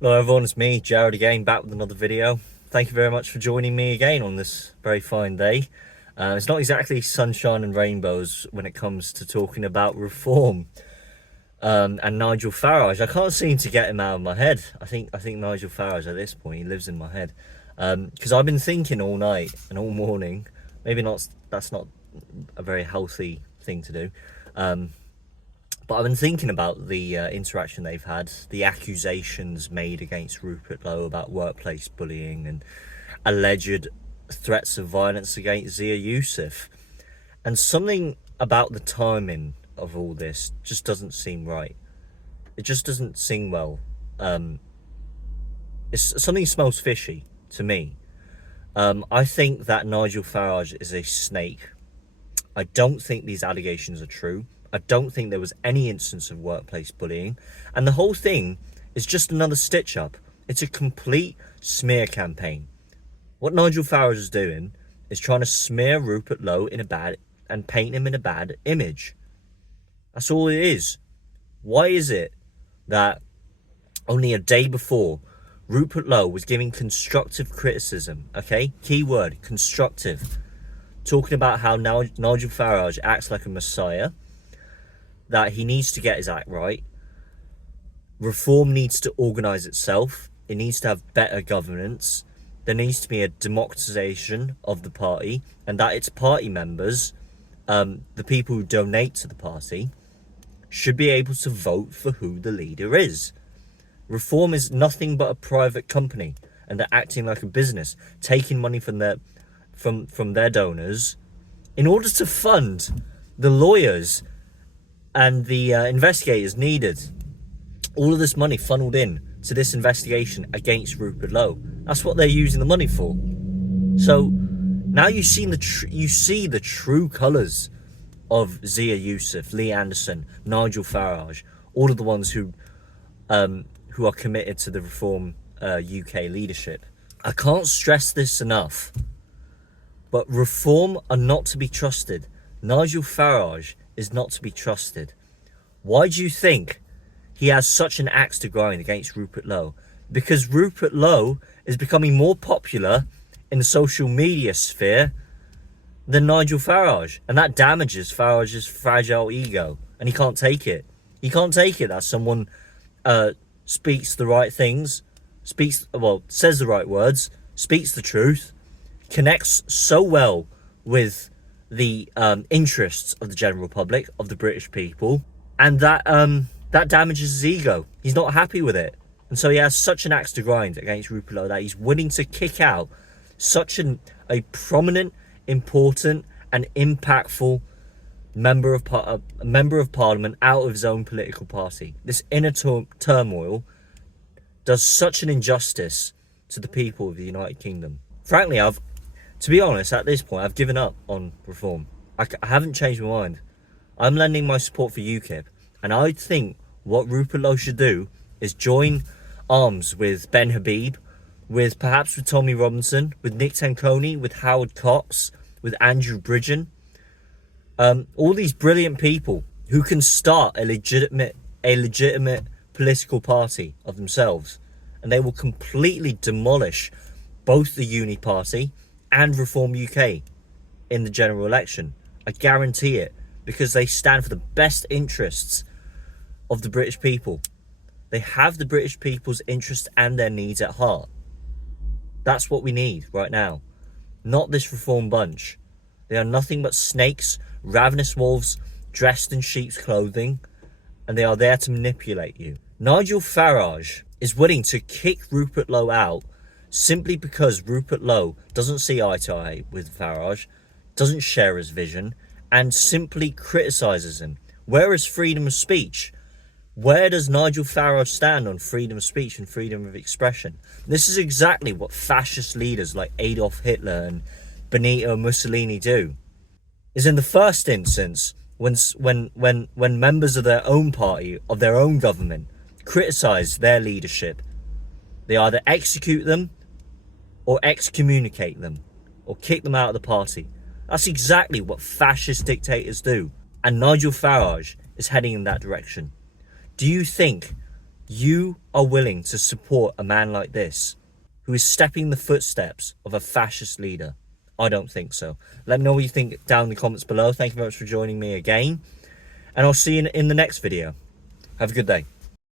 Hello everyone, it's me, Jared again, back with another video. Thank you very much for joining me again on this very fine day. It's not exactly sunshine and rainbows when it comes to talking about reform and Nigel Farage. I can't seem to get him out of my head. I think Nigel Farage at this point, he lives in my head. Because I've been thinking all night and all morning, maybe not, that's not a very healthy thing to do. But I've been thinking about the interaction they've had, the accusations made against Rupert Lowe about workplace bullying and alleged threats of violence against Zia Youssef. And something about the timing of all this just doesn't seem right. It just doesn't seem well. Something smells fishy to me. I think that Nigel Farage is a snake. I don't think these allegations are true. I don't think there was any instance of workplace bullying. And the whole thing is just another stitch up. It's a complete smear campaign. What Nigel Farage is doing is trying to smear Rupert Lowe in a bad and paint him in a bad image. That's all it is. Why is it that only a day before Rupert Lowe was giving constructive criticism, okay? Key word, constructive. Talking about how Nigel Farage acts like a messiah, that he needs to get his act right. Reform needs to organise itself. It needs to have better governance. There needs to be a democratisation of the party, and that its party members, the people who donate to the party, should be able to vote for who the leader is. Reform is nothing but a private company, and they're acting like a business, taking money from their donors in order to fund the lawyers and the investigators needed. All of this money funneled in to this investigation against Rupert Lowe. That's what they're using the money for. So now you see the true colours of Zia Youssef, Lee Anderson, Nigel Farage, all of the ones who are committed to the Reform UK leadership. I can't stress this enough, but Reform are not to be trusted. Nigel Farage is not to be trusted. Why do you think he has such an axe to grind against Rupert Lowe? Because Rupert Lowe is becoming more popular in the social media sphere than Nigel Farage, and that damages Farage's fragile ego, and he can't take it. He can't take it that someone speaks the right things, says the right words, speaks the truth, connects so well with the interests of the general public, of the British people, and that damages his ego. He's not happy with it, and so he has such an axe to grind against Rupert Lowe that he's willing to kick out such a prominent, important, and impactful member of Parliament out of his own political party. This inner turmoil does such an injustice to the people of the United Kingdom. Frankly, to be honest, at this point, I've given up on Reform. I haven't changed my mind. I'm lending my support for UKIP, and I think what Rupert Lowe should do is join arms with Ben Habib, with Tommy Robinson, with Nick Tanconi, with Howard Cox, with Andrew Bridgen. All these brilliant people who can start a legitimate political party of themselves, and they will completely demolish both the Uni Party and Reform UK in the general election. I guarantee it, because they stand for the best interests of the British people. They have the British people's interests and their needs at heart. That's what we need right now. Not this Reform bunch. They are nothing but snakes, ravenous wolves, dressed in sheep's clothing, and they are there to manipulate you. Nigel Farage is willing to kick Rupert Lowe out simply because Rupert Lowe doesn't see eye to eye with Farage, doesn't share his vision, and simply criticises him. Where is freedom of speech? Where does Nigel Farage stand on freedom of speech and freedom of expression? This is exactly what fascist leaders like Adolf Hitler and Benito Mussolini do. Is in the first instance, when members of their own party, of their own government, criticise their leadership, they either execute them or excommunicate them or kick them out of the party. That's exactly what fascist dictators do. And Nigel Farage is heading in that direction. Do you think You are willing to support a man like this, who is stepping the footsteps of a fascist leader? I don't think so. Let me know what you think down in the comments below. Thank you very much for joining me again, and I'll see you in the next video. Have a good day.